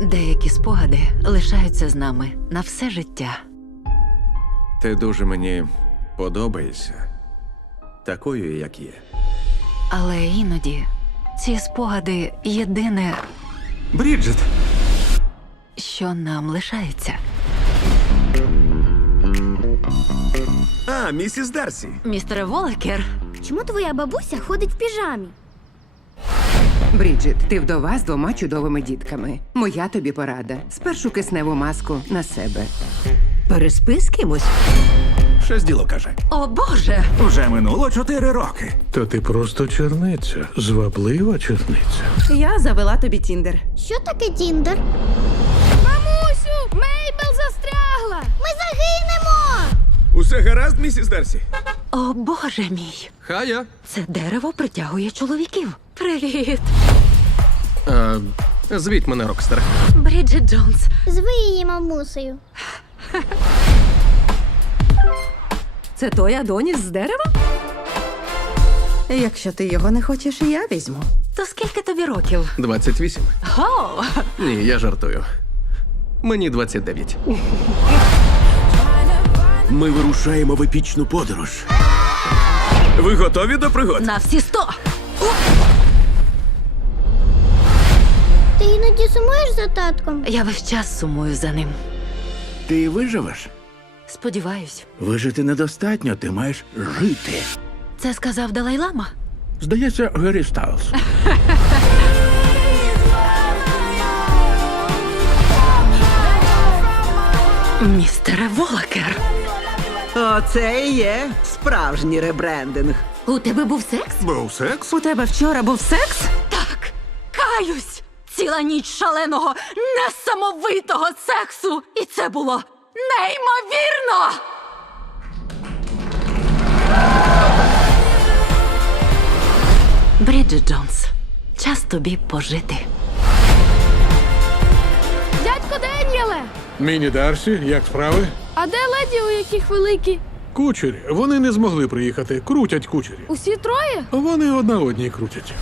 Деякі спогади лишаються з нами на все життя. Ти дуже мені подобаєшся такою, як є. Але іноді ці спогади єдине, Бріджит! що нам лишається. А, місіс Дарсі. Містере Волакер, Чому твоя бабуся ходить в піжамі? Бріджит, ти вдова з двома чудовими дітками. Моя тобі порада. Спершу кисневу маску на себе. Переспи з кимось. Щось діло каже. О Боже! Уже минуло чотири роки. Та ти просто черниця, зваблива черниця. Я завела тобі Тіндер. Що таке Тіндер? Мамусю! Мейбл застрягла! Ми загинемо! Усе гаразд, місіс Дерсі. О Боже мій! Хая! Це дерево притягує чоловіків. Привіт! Е, звіть мене Рокстер. Бріджит Джонс. Зви її мамусею. Це той Адоніс з дерева? Якщо ти його не хочеш, я візьму. То скільки тобі років? 28. Гоу! Ні, я жартую. Мені 29. Ми вирушаємо в епічну подорож. Ви готові до пригод? На всі сто! сумуєш за татком? Я весь час сумую за ним. Ти виживеш? Сподіваюсь. Вижити недостатньо, ти маєш жити. Це сказав Далай-Лама? Здається, Гері Стайлз. Містере Волакер. Оце і є справжній ребрендинг. У тебе був секс? Був секс? У тебе вчора був секс? Так. Каюсь. Ціла ніч шаленого, несамовитого сексу. І це було неймовірно. Бріджит Джонс. Час тобі пожити. Дядько Деніеле! Міні Дарсі, як справи? А де леді, у яких великі? Кучері. Вони не змогли приїхати. Крутять кучері. Усі троє? Вони одна одній крутять.